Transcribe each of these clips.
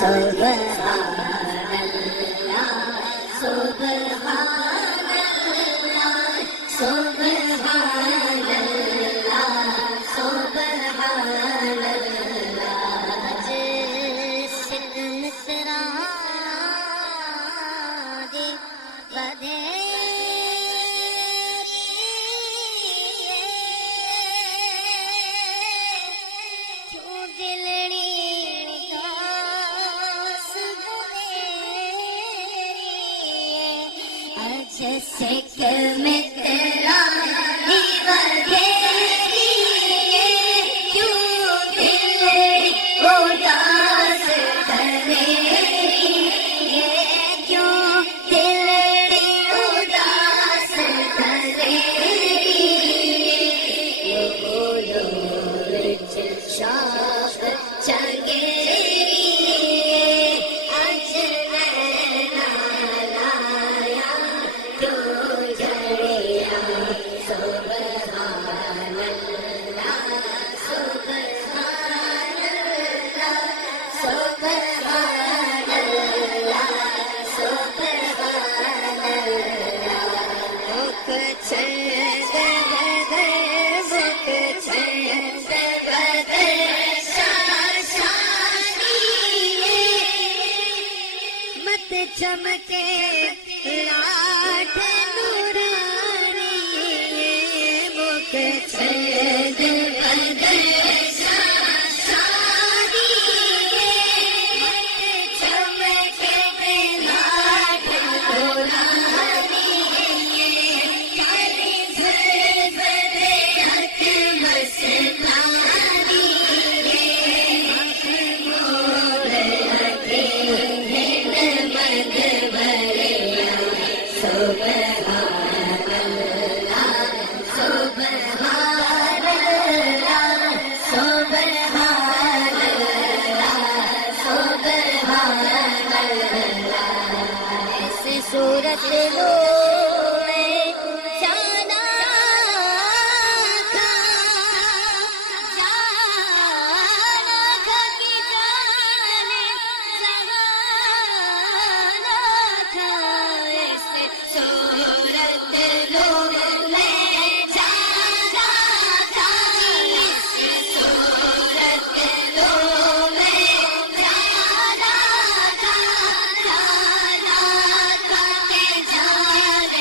سبحان اللہ سبحان اللہ سبحان اللہ سبحان اللہ جس طرح دی بدے سکھ میں تیرا ہی بدھیری کیوں دل اداس دھریری کیوں دل اداس دھریری بولو وچ شاخ چنگیری اج میں لایا تو جڑیا سبحان اللہ سبحان اللہ سبحان اللہ سبحان اللہ مکھ چھند بدر مکھ چھند بدر شاشانی مت چمکے لاٹھ نورانی مکھ چھند بدر شاشانی مت چمکے لاٹھ نورانی کالی زلف دے ہتھ مستانی آنکھ موڑ لگے ہند مد بھریا سبحان اللہ سبحان اللہ سبحان اللہ سبحان اللہ ایسی صورت لو میں جانا تھا جانا تھا کہ جانے جہانا تھا ایسی صورت لو میں جانا تھا ایسی صورت لو میں جانا تھا جانا تھا کہ جانے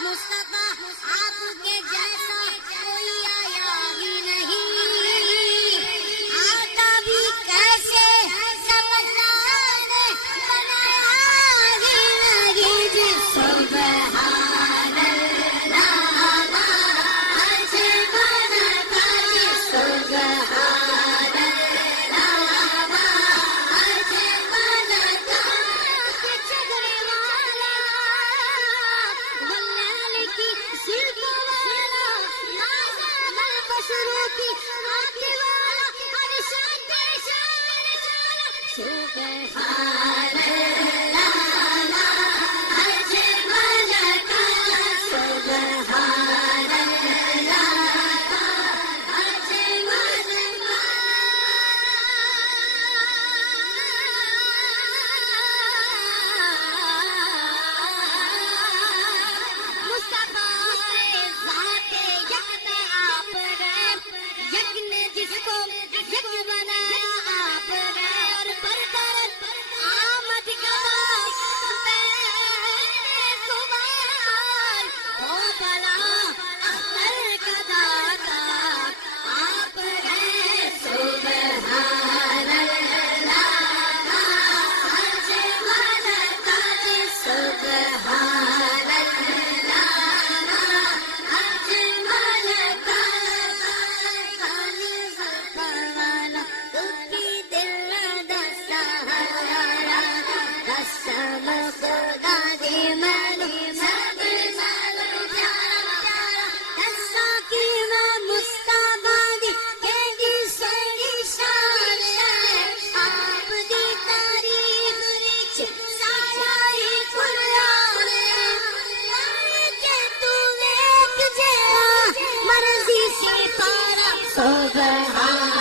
مصطفیٰ آپ کے جیسا کوئی آیا ہی نہیں، آتا بھی کیسے سب اللہ نے بنایا ہی نہیں جی سبحان اللہ آج بناتا جی سبحان اللہ آج بناتا کہ چگڑے والا واللال کی سرک والا نازا بشرو کی آنکھ والا ارشاد سبحان اللہ آج بناتا سبحان اللہ آج بناتا مصطفیٰ ذات یک میں آپ گئے، یک نے جس کو یک بنایا آپ گئے، اور برکت آمد کا خوبار ہو بلا اختر کا داتا آپ گئے سبحان اللہ آج بناتا جی سبحان اللہ آج بناتا خالی فرمانا دکھی دل دستا ہزارا قسم خدا دی منی سب سالوں پیارا دستا کی ماں مصطفیٰ دی کہنی سنی شان ہے آپ دی تاریخ وچ سارا ہی قرآن ہے کہ تو ویکھ جیڑا مرضی سے پارا سبحان